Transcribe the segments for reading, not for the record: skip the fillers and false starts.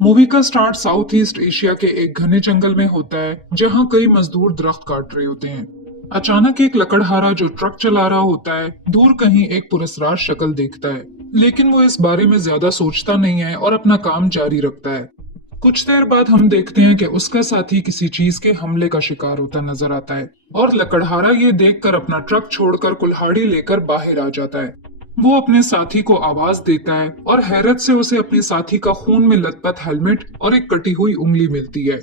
Movie का start south east Asia के एक घने जंगल में होता है जहां कई मजदूर दरख्त काट रहे होते हैं। अचानक एक लकड़हारा जो ट्रक चला रहा होता है दूर कहीं एक पुरस्कार शक्ल देखता है, लेकिन वो इस बारे में ज्यादा सोचता नहीं है और अपना काम जारी रखता है। कुछ देर बाद हम देखते हैं कि उसका साथी किसी चीज के हमले का शिकार होता नजर आता है और लकड़हारा ये देखकर अपना ट्रक छोड़कर कुल्हाड़ी लेकर बाहर आ जाता है। वो अपने साथी को आवाज देता है और हैरत से उसे अपने साथी का खून में लथपथ हेलमेट और एक कटी हुई उंगली मिलती है।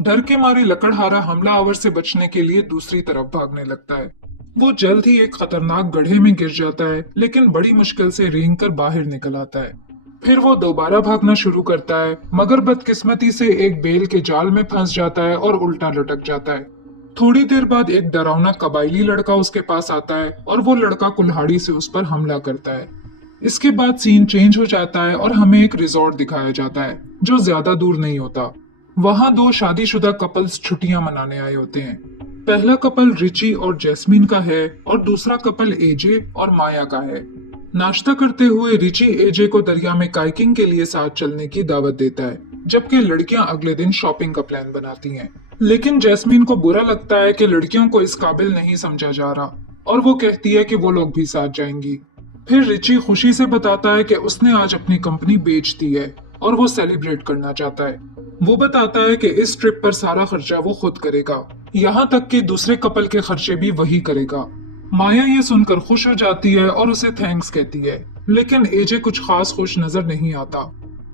डर के मारे लकड़हारा हमलावर से बचने के लिए दूसरी तरफ भागने लगता है। वो जल्द ही एक खतरनाक गड्ढे में गिर जाता है, लेकिन बड़ी मुश्किल से रेंग कर बाहर निकल आता है। फिर वो दोबारा भागना शुरू करता है, मगर बदकिस्मती से एक बेल के जाल में फंस जाता है और उल्टा लटक जाता है। थोड़ी देर बाद एक डरावना कबायली लड़का उसके पास आता है और वो लड़का कुल्हाड़ी से उस पर हमला करता है। इसके बाद सीन चेंज हो जाता है और हमें एक रिजॉर्ट दिखाया जाता है जो ज्यादा दूर नहीं होता। वहां दो शादीशुदा कपल्स छुट्टियां मनाने आए होते हैं। पहला कपल रिची और जैस्मीन का है और दूसरा कपल एजे और माया का है। नाश्ता करते हुए रिची एजे को दरिया में काइकिंग के लिए साथ चलने की दावत देता है, जबकि लड़कियां अगले दिन शॉपिंग का प्लान बनाती हैं। लेकिन जैस्मीन को बुरा लगता है कि लड़कियों को इस काबिल नहीं समझा जा रहा और वो कहती है कि वो लोग भी साथ जाएंगी। फिर रिची खुशी से बताता है कि उसने आज अपनी कंपनी बेच दी है और वो सेलिब्रेट करना चाहता है। वो बताता है कि इस ट्रिप पर सारा खर्चा वो खुद करेगा, यहाँ तक कि दूसरे कपल के खर्चे भी वही करेगा। माया ये सुनकर खुश हो जाती है और उसे थैंक्स कहती है, लेकिन एजे कुछ खास खुश नजर नहीं आता।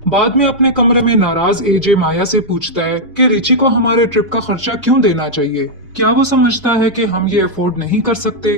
बाद में अपने कमरे में नाराज एजे माया से पूछता है कि रिची को हमारे ट्रिप का खर्चा क्यों देना चाहिए, क्या वो समझता है कि हम ये अफोर्ड नहीं कर सकते।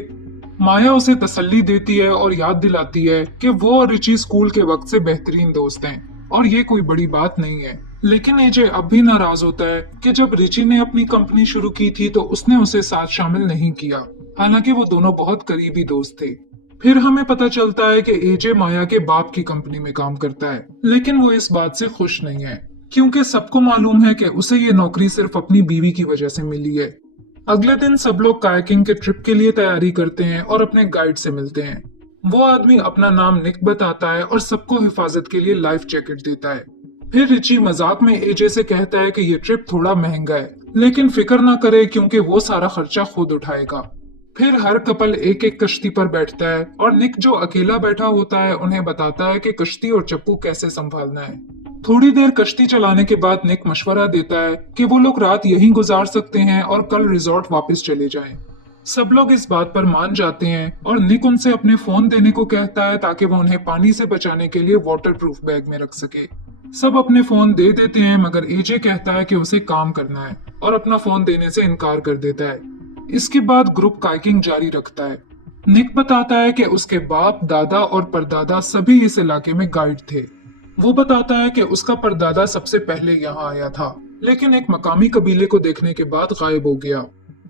माया उसे तसल्ली देती है और याद दिलाती है कि वो और रिची स्कूल के वक्त से बेहतरीन दोस्त हैं और ये कोई बड़ी बात नहीं है। लेकिन एजे अब भी नाराज होता है कि जब रिची ने अपनी कंपनी शुरू की थी तो उसने उसे साथ शामिल नहीं किया, हालांकि वो दोनों बहुत करीबी दोस्त थे। फिर हमें पता चलता है कि एजे माया के बाप की कंपनी में काम करता है, लेकिन वो इस बात से खुश नहीं है क्योंकि सबको मालूम है कि उसे ये नौकरी सिर्फ अपनी बीवी की वजह से मिली है। अगले दिन सब लोग कायाकिंग के ट्रिप के लिए तैयारी करते हैं और अपने गाइड से मिलते हैं। वो आदमी अपना नाम निक बताता है और सबको हिफाजत के लिए लाइफ जैकेट देता है। फिर रिची मजाक में एजे से कहता है कि ये ट्रिप थोड़ा महंगा है, लेकिन फिक्र ना करे क्योंकि वो सारा खर्चा खुद उठाएगा। फिर हर कपल एक एक कश्ती पर बैठता है और निक जो अकेला बैठा होता है उन्हें बताता है कि कश्ती और चप्पू कैसे संभालना है। थोड़ी देर कश्ती चलाने के बाद निक मशवरा देता है कि वो लोग रात यहीं गुजार सकते हैं और कल रिजॉर्ट वापस चले जाएं। सब लोग इस बात पर मान जाते हैं और निक उनसे अपने फोन देने को कहता है ताकि वो उन्हें पानी से बचाने के लिए वाटरप्रूफ बैग में रख सके। सब अपने फोन दे देते हैं, मगर एजे कहता है कि उसे काम करना है और अपना फोन देने से इनकार कर देता है। इसके बाद ग्रुप काइकिंग जारी रखता है। निक बताता है कि उसके बाप, दादा और परदादा सभी इस इलाके में गाइड थे। वो बताता है कि उसका परदादा सबसे पहले यहाँ आया था, लेकिन एक मकामी कबीले को देखने के बाद गायब हो गया।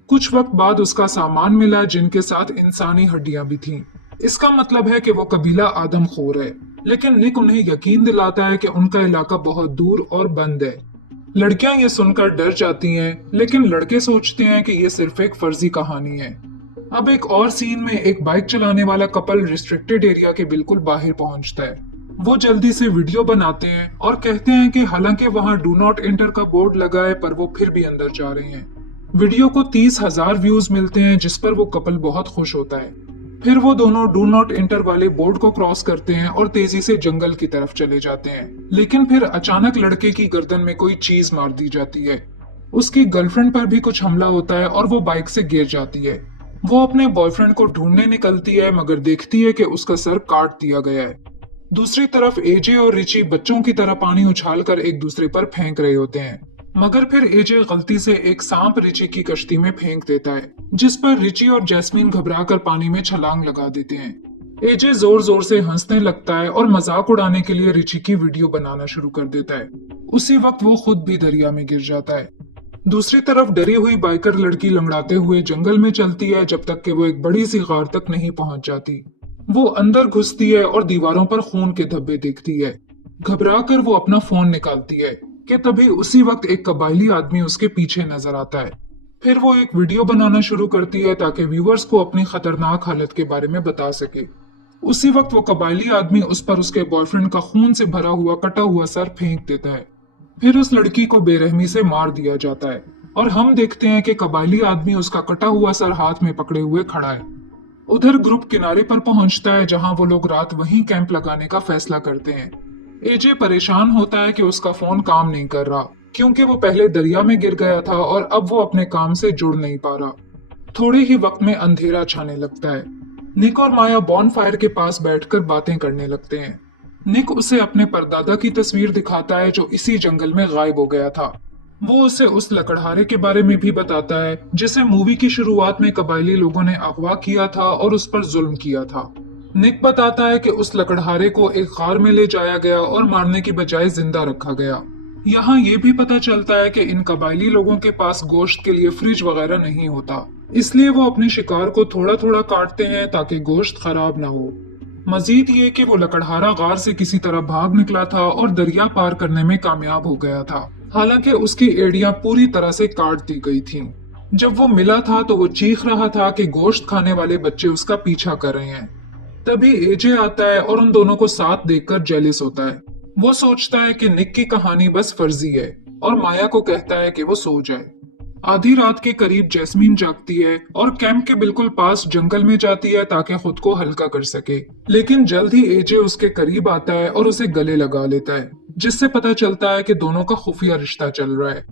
कुछ वक्त बाद उसका सामान मिला जिनके साथ इंसानी हड्डियां भी थीं। इसका मतलब है कि वो कबीला आदमखोर है, लेकिन निक उन्हें यकीन दिलाता है कि उनका इलाका बहुत दूर और बंद है। लड़कियां ये सुनकर डर जाती हैं, लेकिन लड़के सोचते हैं कि ये सिर्फ एक फर्जी कहानी है। अब एक और सीन में एक बाइक चलाने वाला कपल रिस्ट्रिक्टेड एरिया के बिल्कुल बाहर पहुंचता है। वो जल्दी से वीडियो बनाते हैं और कहते हैं कि हालांकि वहां डू नॉट एंटर का बोर्ड लगा है, पर वो फिर भी अंदर जा रहे हैं। वीडियो को 30,000 व्यूज मिलते हैं, जिस पर वो कपल बहुत खुश होता है। फिर वो दोनों डू नॉट एंटर वाले बोर्ड को क्रॉस करते हैं और तेजी से जंगल की तरफ चले जाते हैं। लेकिन फिर अचानक लड़के की गर्दन में कोई चीज मार दी जाती है। उसकी गर्लफ्रेंड पर भी कुछ हमला होता है और वो बाइक से गिर जाती है। वो अपने बॉयफ्रेंड को ढूंढने निकलती है, मगर देखती है कि उसका सर काट दिया गया है। दूसरी तरफ एजे और रिची बच्चों की तरह पानी उछालकर एक दूसरे पर फेंक रहे होते हैं, मगर फिर एजे गलती से एक सांप रिची की कश्ती में फेंक देता है, जिस पर रिची और जैस्मीन घबराकर पानी में छलांग लगा देते हैं। एजे जोर जोर से हंसने लगता है और मजाक उड़ाने के लिए रिची की वीडियो बनाना शुरू कर देता है। उसी वक्त वो खुद भी दरिया में गिर जाता है। दूसरी तरफ डरी हुई बाइकर लड़की लंगड़ाते हुए जंगल में चलती है जब तक कि वो एक बड़ी सी गार तक नहीं पहुंच जाती। वो अंदर घुसती है और दीवारों पर खून के धब्बे देखती है। घबरा कर वो अपना फोन निकालती है कि तभी उसी वक्त एक कबायली आदमी उसके पीछे नजर आता है। फिर वो एक वीडियो बनाना शुरू करती है ताकि व्यूअर्स को अपनी खतरनाक हालत के बारे में बता सके। उसी वक्त वो कबायली आदमी उस पर उसके बॉयफ्रेंड का खून से भरा हुआ कटा हुआ सर फेंक देता है। फिर उस लड़की को बेरहमी से मार दिया जाता है और हम देखते हैं कि कबायली आदमी उसका कटा हुआ सर हाथ में पकड़े हुए खड़ा है। उधर ग्रुप किनारे पर पहुंचता है जहां वो लोग रात वहीं कैंप लगाने का फैसला करते हैं। एजे परेशान होता है कि उसका फोन काम नहीं कर रहा क्योंकि वो पहले दरिया में गिर गया था और अब वो अपने काम से जुड़ नहीं पा रहा। थोड़े ही वक्त में अंधेरा छाने लगता है। निक और माया बॉनफायर के पास बैठकर बातें करने लगते हैं। निक उसे अपने परदादा की तस्वीर दिखाता है जो इसी जंगल में गायब हो गया था। वो उसे उस लकड़हारे के बारे में भी बताता है जिसे मूवी की शुरुआत में कबायली लोगों ने अगवा किया था और उस पर जुल्म किया था। निक बताता है कि उस लकड़हारे को एक कार में ले जाया गया और मारने की बजाय जिंदा रखा गया। यहाँ ये भी पता चलता है कि इन कबायली लोगों के पास गोश्त के लिए फ्रिज वगैरह नहीं होता, इसलिए वो अपने शिकार को थोड़ा थोड़ा काटते हैं ताकि गोश्त खराब ना हो। मजीद ये कि वो लकड़हारा गार से किसी तरह भाग निकला था और दरिया पार करने में कामयाब हो गया था, हालांकि उसकी एड़ियां पूरी तरह से काट दी गई थीं। जब वो मिला था तो वो चीख रहा था कि गोश्त खाने वाले बच्चे उसका पीछा कर रहे हैं। तभी एजे आता है और उन दोनों को साथ देखकर जेलिस होता है। वो सोचता है कि निक की कहानी बस फर्जी है और माया को कहता है कि वो सो जाए। आधी रात के करीब जैस्मीन जागती है और कैंप के बिल्कुल पास जंगल में जाती है ताकि खुद को हल्का कर सके, लेकिन जल्द ही एजे उसके करीब आता है और उसे गले लगा लेता है, जिससे पता चलता है कि दोनों का खुफिया रिश्ता चल रहा है।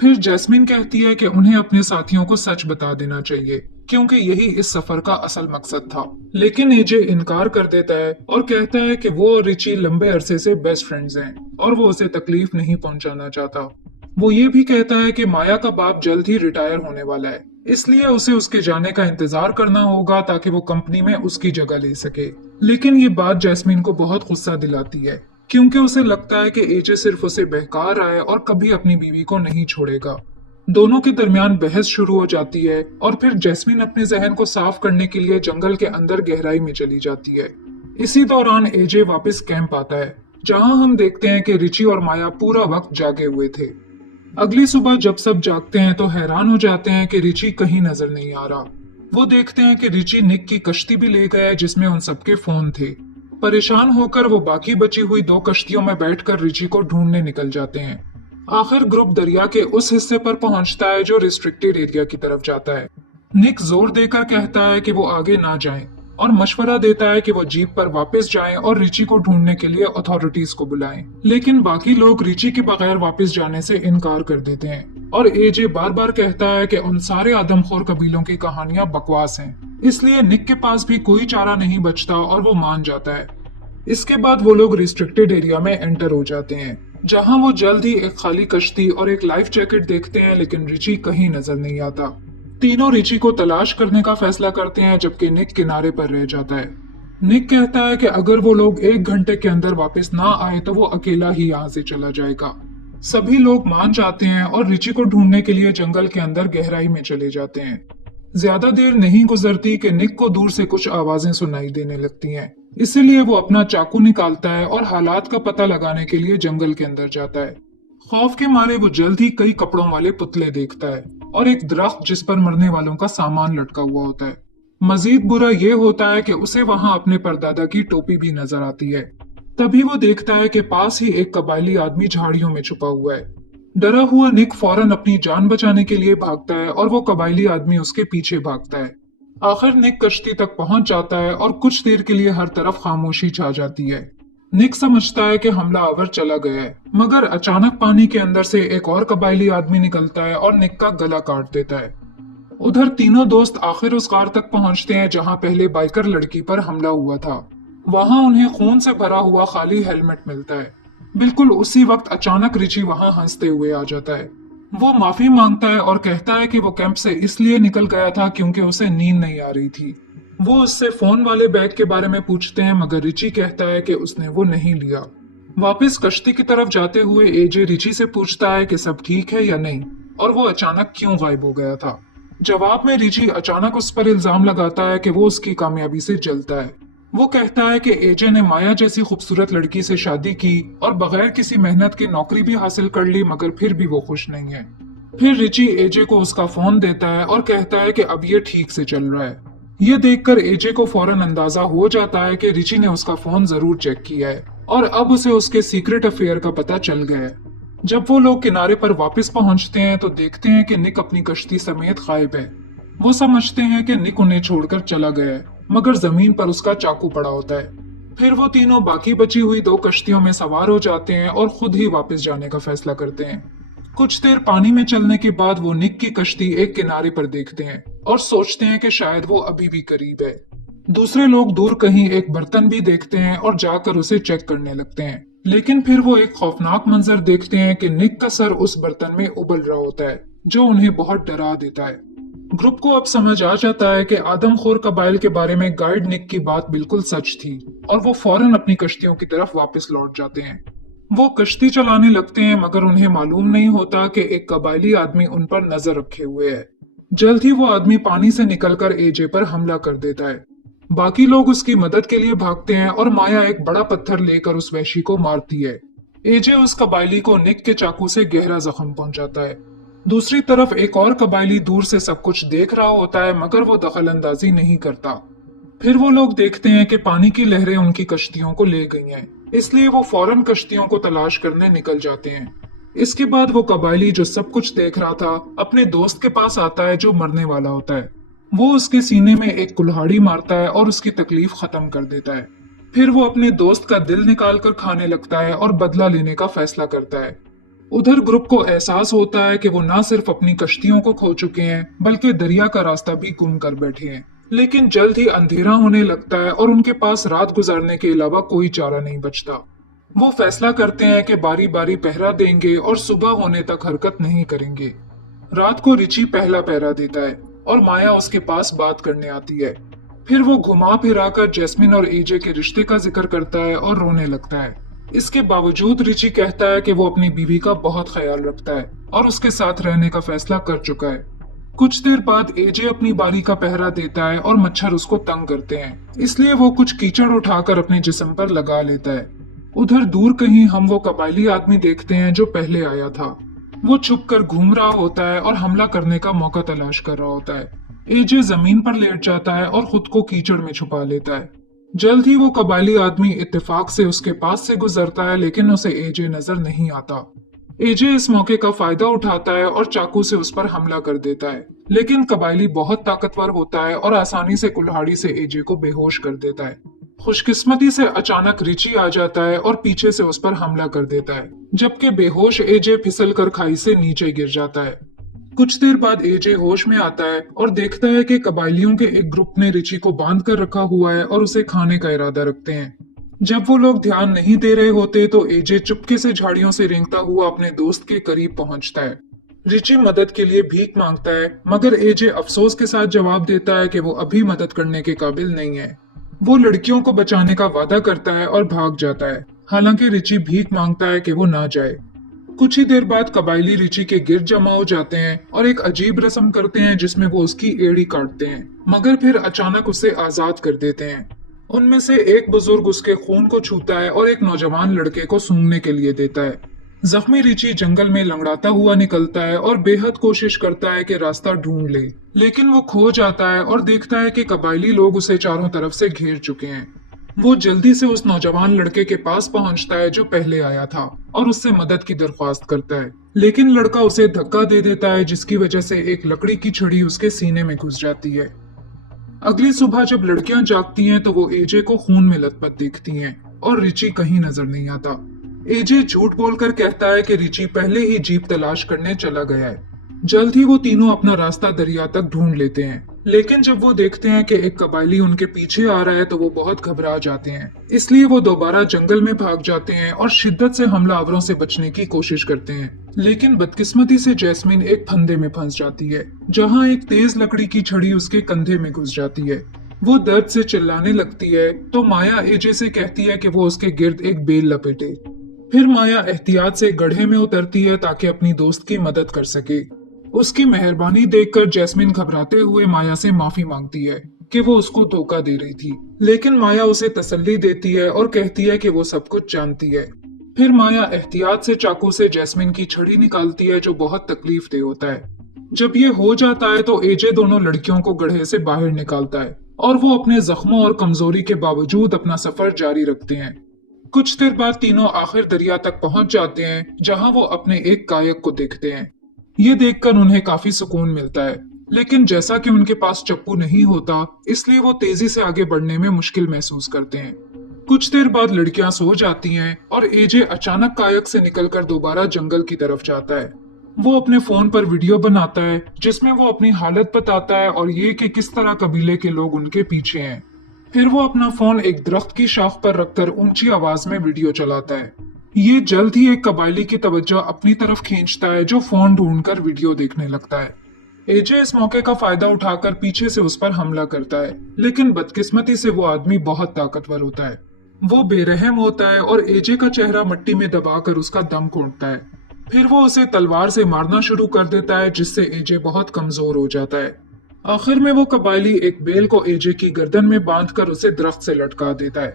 फिर जैस्मीन कहती है कि उन्हें अपने साथियों को सच बता देना चाहिए क्योंकि यही इस सफर का असल मकसद था, लेकिन एजे इनकार कर देता है और कहता है कि वो और रिची लंबे अरसे से बेस्ट फ्रेंड्स हैं और वो उसे तकलीफ नहीं पहुंचाना चाहता। वो ये भी कहता है कि माया का बाप जल्द ही रिटायर होने वाला है, इसलिए उसे उसके जाने का इंतजार करना होगा ताकि वो कंपनी में उसकी जगह ले सके। लेकिन ये बात जैस्मीन को बहुत गुस्सा दिलाती है क्योंकि उसे लगता है कि एजे सिर्फ उसे बहका रहा है और कभी अपनी बीवी को नहीं छोड़ेगा। दोनों के दरमियान बहस शुरू हो जाती है और फिर जैस्मीन अपने जहन को साफ करने के लिए जंगल के अंदर गहराई में चली जाती है। इसी दौरान एजे वापस कैंप आता है जहां हम देखते हैं कि रिची और माया पूरा वक्त जागे हुए थे। अगली सुबह जब सब जागते हैं तो हैरान हो जाते हैं कि रिची कहीं नजर नहीं आ रहा। वो देखते हैं कि रिची निक की कश्ती भी ले गया है जिसमें उन सबके फोन थे। परेशान होकर वो बाकी बची हुई 2 कश्तियों में बैठकर रिची को ढूंढने निकल जाते हैं। आखिर ग्रुप दरिया के उस हिस्से पर पहुंचता है जो रिस्ट्रिक्टेड एरिया की तरफ जाता है। निक जोर देकर कहता है कि वो आगे ना जाएं और मशवरा देता है कि वो जीप पर वापस जाएं और रिची को ढूंढने के लिए अथॉरिटीज को बुलाएं। लेकिन बाकी लोग रिची के बगैर वापस जाने से इनकार कर देते हैं और एजे बार बार कहता है कि उन सारे आदमखोर कबीलों की कहानियां बकवास हैं। इसलिए निक के पास भी कोई चारा नहीं बचता और वो मान जाता है। इसके बाद वो लोग रिस्ट्रिक्टेड एरिया में एंटर हो जाते हैं जहां वो जल्द ही एक खाली कश्ती और एक लाइफ जैकेट देखते हैं, लेकिन रिची कहीं नजर नहीं आता। तीनों रिची को तलाश करने का फैसला करते हैं जबकि निक किनारे पर रह जाता है। निक कहता है कि अगर वो लोग 1 घंटे के अंदर वापस ना आए तो वो अकेला ही यहाँ से चला जाएगा। सभी लोग मान जाते हैं और रिची को ढूंढने के लिए जंगल के अंदर गहराई में चले जाते हैं। ज्यादा देर नहीं गुजरती कि निक को दूर से कुछ आवाजें सुनाई देने लगती हैं, इसीलिए वो अपना चाकू निकालता है और हालात का पता लगाने के लिए जंगल के अंदर जाता है। खौफ के मारे वो जल्द ही कई कपड़ों वाले पुतले देखता है और एक दरख्त जिस पर मरने वालों का सामान लटका हुआ होता है। मजीद बुरा ये होता है कि उसे वहां अपने परदादा की टोपी भी नजर आती है। तभी वो देखता है कि पास ही एक कबायली आदमी झाड़ियों में छुपा हुआ है। डरा हुआ निक फौरन अपनी जान बचाने के लिए भागता है और वो कबायली आदमी उसके पीछे भागता है। आखिर निक कश्ती तक पहुंच जाता है और कुछ देर के लिए हर तरफ खामोशी छा जाती है। निक समझता है कि हमलावर चला गया है, मगर अचानक पानी के अंदर से एक और कबायली आदमी निकलता है और निक का गला काट देता है। उधर तीनों दोस्त आखिर उस कार तक पहुंचते हैं जहां पहले बाइकर लड़की पर हमला हुआ था। वहां उन्हें खून से भरा हुआ खाली हेलमेट मिलता है। बिल्कुल उसी वक्त अचानक रिची वहां हंसते हुए आ जाता है। वो माफी मांगता है और कहता है कि वो कैंप से इसलिए निकल गया था क्योंकि उसे नींद नहीं आ रही थी। वो उससे फोन वाले बैग के बारे में पूछते हैं मगर रिची कहता है कि उसने वो नहीं लिया। वापस कश्ती की तरफ जाते हुए एजे रिची से पूछता है कि सब ठीक है या नहीं और वो अचानक क्यों गायब हो गया था। जवाब में रिची अचानक उस पर इल्जाम लगाता है कि वो उसकी कामयाबी से जलता है। वो कहता है कि एजे ने माया जैसी खूबसूरत लड़की से शादी की और बगैर किसी मेहनत की नौकरी भी हासिल कर ली, मगर फिर भी वो खुश नहीं है। फिर रिची एजे को उसका फोन देता है और कहता है कि अब ये ठीक से चल रहा है। ये देखकर एजे को फौरन अंदाजा हो जाता है कि रिची ने उसका फोन जरूर चेक किया है और अब उसे उसके सीक्रेट अफेयर का पता चल गया है। जब वो लोग किनारे पर वापस पहुंचते हैं तो देखते हैं कि निक अपनी कश्ती समेत गायब है। वो समझते हैं कि निक उन्हें छोड़कर चला गया है, मगर जमीन पर उसका चाकू पड़ा होता है। फिर वो तीनों बाकी बची हुई दो कश्तियों में सवार हो जाते हैं और खुद ही वापस जाने का फैसला करते हैं। कुछ देर पानी में चलने के बाद वो निक की कश्ती एक किनारे पर देखते हैं और सोचते हैं कि शायद वो अभी भी करीब है। दूसरे लोग दूर कहीं एक बर्तन भी देखते हैं और जाकर उसे चेक करने लगते हैं, लेकिन फिर वो एक खौफनाक मंजर देखते हैं कि निक का सर उस बर्तन में उबल रहा होता है, जो उन्हें बहुत डरा देता है। ग्रुप को अब समझ आ जाता है कि आदमखोर कबाइल के बारे में गाइड निक की बात बिल्कुल सच थी और वो फौरन अपनी कश्तियों की तरफ वापस लौट जाते हैं। वो कश्ती चलाने लगते हैं, मगर उन्हें मालूम नहीं होता कि एक कबायली आदमी उन पर नजर रखे हुए है। जल्द ही वो आदमी पानी से निकलकर एजे पर हमला कर देता है। बाकी लोग उसकी मदद के लिए भागते हैं और माया एक बड़ा पत्थर लेकर उस वैशी को मारती है। एजे उस कबायली को निक के चाकू से गहरा जख्म पहुंचाता है। दूसरी तरफ एक और कबायली दूर से सब कुछ देख रहा होता है, मगर वो दखल अंदाजी नहीं करता। फिर वो लोग देखते हैं कि पानी की लहरें उनकी कश्तियों को ले गई हैं, इसलिए वो फौरन कश्तियों को तलाश करने निकल जाते हैं। इसके बाद वो कबायली जो सब कुछ देख रहा था अपने दोस्त के पास आता है जो मरने वाला होता है। वो उसके सीने में एक कुल्हाड़ी मारता है और उसकी तकलीफ खत्म कर देता है। फिर वो अपने दोस्त का दिल निकाल कर खाने लगता है और बदला लेने का फैसला करता है। उधर ग्रुप को एहसास होता है कि वो ना सिर्फ अपनी कश्तियों को खो चुके हैं, बल्कि दरिया का रास्ता भी गुम कर बैठे हैं। लेकिन जल्द ही अंधेरा होने लगता है और उनके पास रात गुजारने के अलावा कोई चारा नहीं बचता। वो फैसला करते हैं कि बारी बारी पहरा देंगे और सुबह होने तक हरकत नहीं करेंगे। रात को रिची पहला पहरा देता है और माया उसके पास बात करने आती है। फिर वो घुमा फिरा कर जैस्मिन और एजे के रिश्ते का जिक्र करता है और रोने लगता है। इसके बावजूद रिची कहता है कि वो अपनी बीवी का बहुत ख्याल रखता है और उसके साथ रहने का फैसला कर चुका है। कुछ देर बाद एजे अपनी बारी का पहरा देता है और मच्छर उसको तंग करते हैं, इसलिए वो कुछ कीचड़ उठाकर अपने जिस्म पर लगा लेता है। उधर दूर कहीं हम वो कबायली आदमी देखते हैं जो पहले आया था। वो छुप कर घूम रहा होता है और हमला करने का मौका तलाश कर रहा होता है। एजे जमीन पर लेट जाता है और खुद को कीचड़ में छुपा लेता है। जल्द ही वो कबायली आदमी इत्तेफाक से उसके पास से गुजरता है, लेकिन उसे एजे नजर नहीं आता। एजे इस मौके का फायदा उठाता है और चाकू से उस पर हमला कर देता है, लेकिन कबायली बहुत ताकतवर होता है और आसानी से कुल्हाड़ी से एजे को बेहोश कर देता है। खुशकिस्मती से अचानक रिची आ जाता है और पीछे से उस पर हमला कर देता है, जबकि बेहोश एजे फिसल कर खाई से नीचे गिर जाता है। कुछ देर बाद एजे होश में आता है और देखता है कि कबायलियों के एक ग्रुप ने रिची को बांध कर रखा हुआ है और उसे खाने का इरादा रखते हैं। जब वो लोग ध्यान नहीं दे रहे होते तो एजे चुपके से झाड़ियों से रेंगता हुआ अपने दोस्त के करीब पहुंचता है। रिची मदद के लिए भीख मांगता है, मगर एजे अफसोस के साथ जवाब देता है कि वो अभी मदद करने के काबिल नहीं है। वो लड़कियों को बचाने का वादा करता है और भाग जाता है, हालांकि रिची भीख मांगता है कि वो ना जाए। कुछ ही देर बाद कबायली रिची के गिर्द जमा हो जाते हैं और एक अजीब रस्म करते हैं जिसमें वो उसकी एड़ी काटते हैं, मगर फिर अचानक उसे आजाद कर देते हैं। उनमें से एक बुजुर्ग उसके खून को छूता है और एक नौजवान लड़के को सूंघने के लिए देता है। जख्मी रिची जंगल में लंगड़ाता हुआ निकलता है और बेहद कोशिश करता है कि रास्ता ढूंढ ले, लेकिन वो खो जाता है और देखता है कि कबायली लोग उसे चारों तरफ से घेर चुके हैं। वो जल्दी से उस नौजवान लड़के के पास पहुंचता है जो पहले आया था और उससे मदद की दरख्वास्त करता है, लेकिन लड़का उसे धक्का दे देता है, जिसकी वजह से एक लकड़ी की छड़ी उसके सीने में घुस जाती है। अगली सुबह जब लड़कियां जागती हैं तो वो एजे को खून में लथपथ देखती हैं और रिची कहीं नजर नहीं आता। एजे झूठ बोलकर कहता है कि रिची पहले ही जीप तलाश करने चला गया है। जल्द ही वो तीनों अपना रास्ता दरिया तक ढूंढ लेते हैं, लेकिन जब वो देखते हैं कि एक कबायली उनके पीछे आ रहा है तो वो बहुत घबरा जाते हैं। इसलिए वो दोबारा जंगल में भाग जाते हैं और शिद्दत से हमलावरों से बचने की कोशिश करते हैं, लेकिन बदकिस्मती से जैस्मिन एक फंदे में फंस जाती है, जहां एक तेज लकड़ी की छड़ी उसके कंधे में घुस जाती है। वो दर्द से चिल्लाने लगती है तो माया एजे से कहती है कि वो उसके गिर्द एक बेल लपेटे। फिर माया एहतियात से गड्ढे में उतरती है ताकि अपनी दोस्त की मदद कर सके। उसकी मेहरबानी देखकर जैस्मिन घबराते हुए माया से माफी मांगती है कि वो उसको धोखा दे रही थी, लेकिन माया उसे तसल्ली देती है और कहती है कि वो सब कुछ जानती है। फिर माया एहतियात से चाकू से जैस्मिन की छड़ी निकालती है, जो बहुत तकलीफ दे होता है। जब ये हो जाता है तो एजे दोनों लड़कियों को गड्ढे से बाहर निकालता है और वो अपने जख्मों और कमजोरी के बावजूद अपना सफर जारी रखते हैं। कुछ देर बाद तीनों आखिर दरिया तक पहुंच जाते हैं जहां वो अपने एक कायक को देखते हैं। ये देखकर उन्हें काफी सुकून मिलता है, लेकिन जैसा कि उनके पास चप्पू नहीं होता, इसलिए वो तेजी से आगे बढ़ने में मुश्किल महसूस करते हैं। कुछ देर बाद लड़कियां सो जाती हैं और एजे अचानक कायक से निकलकर दोबारा जंगल की तरफ जाता है। वो अपने फोन पर वीडियो बनाता है जिसमें वो अपनी हालत बताता है और ये कि किस तरह कबीले के लोग उनके पीछे हैं। फिर वो अपना फोन एक दरख्त की शाख पर रखकर ऊंची आवाज में वीडियो चलाता है। ये जल्द ही एक कबायली की तवज्जो अपनी तरफ खींचता है जो फोन ढूंढकर वीडियो देखने लगता है। एजे इस मौके का फायदा उठाकर पीछे से उस पर हमला करता है, लेकिन बदकिस्मती से वो आदमी बहुत ताकतवर होता है। वो बेरहम होता है और एजे का चेहरा मिट्टी में दबाकर उसका दम घोंटता है। फिर वो उसे तलवार से मारना शुरू कर देता है जिससे एजे बहुत कमजोर हो जाता है। आखिर में वो कबायली एक बेल को एजे की गर्दन में बांधकर उसे दरख्त से लटका देता है।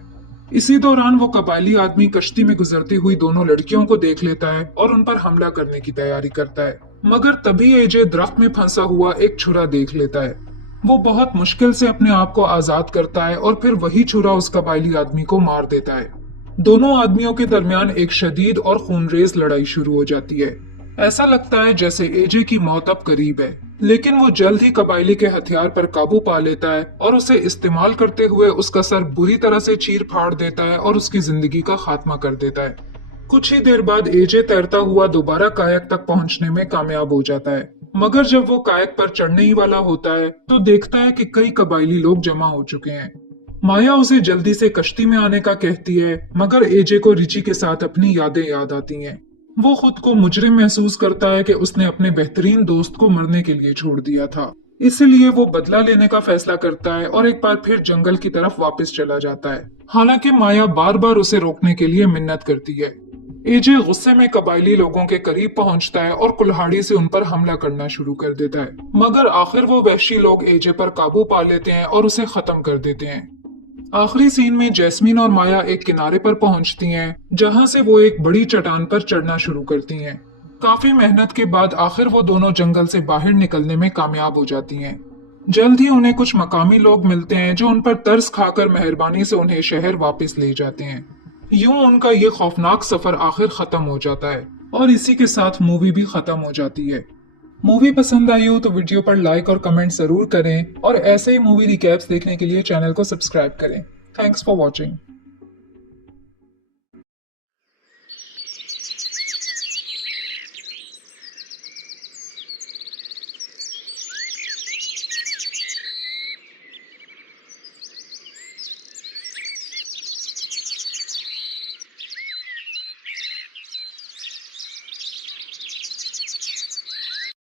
इसी दौरान वो कबायली आदमी कश्ती में गुजरती हुई दोनों लड़कियों को देख लेता है और उन पर हमला करने की तैयारी करता है, मगर तभी एजे दरख्त में फंसा हुआ एक छुरा देख लेता है। वो बहुत मुश्किल से अपने आप को आजाद करता है और फिर वही छुरा उस कबायली आदमी को मार देता है। दोनों आदमियों के दरमियान एक शदीद और खूनरेज लड़ाई शुरू हो जाती है। ऐसा लगता है जैसे एजे की मौत अब करीब है, लेकिन वो जल्द ही कबायली के हथियार पर काबू पा लेता है और उसे इस्तेमाल करते हुए उसका सर बुरी तरह से चीर फाड़ देता है और उसकी जिंदगी का खात्मा कर देता है। कुछ ही देर बाद एजे तैरता हुआ दोबारा कायक तक पहुंचने में कामयाब हो जाता है, मगर जब वो कायक पर चढ़ने ही वाला होता है तो देखता है कि कई कबायली लोग जमा हो चुके हैं। माया उसे जल्दी से कश्ती में आने का कहती है, मगर एजे को रिची के साथ अपनी यादें याद आती हैं। वो खुद को मुजरिम महसूस करता है कि उसने अपने बेहतरीन दोस्त को मरने के लिए छोड़ दिया था। इसलिए वो बदला लेने का फैसला करता है और एक बार फिर जंगल की तरफ वापस चला जाता है। हालांकि माया बार बार उसे रोकने के लिए मिन्नत करती है। एजे गुस्से में कबायली लोगों के करीब पहुंचता है और कुल्हाड़ी से उन पर हमला करना शुरू कर देता है, मगर आखिर वो वहशी लोग एजे पर काबू पा लेते हैं और उसे खत्म कर देते हैं। आखिरी सीन में जैस्मीन और माया एक किनारे पर पहुंचती हैं, जहां से वो एक बड़ी चट्टान पर चढ़ना शुरू करती हैं। काफी मेहनत के बाद आखिर वो दोनों जंगल से बाहर निकलने में कामयाब हो जाती हैं। जल्द ही उन्हें कुछ मकामी लोग मिलते हैं जो उन पर तरस खाकर मेहरबानी से उन्हें शहर वापस ले जाते हैं। यूं उनका ये खौफनाक सफर आखिर खत्म हो जाता है और इसी के साथ मूवी भी खत्म हो जाती है। मूवी पसंद आई हो तो वीडियो पर लाइक और कमेंट जरूर करें और ऐसे ही मूवी रिकैप्स देखने के लिए चैनल को सब्सक्राइब करें। Thanks for watching.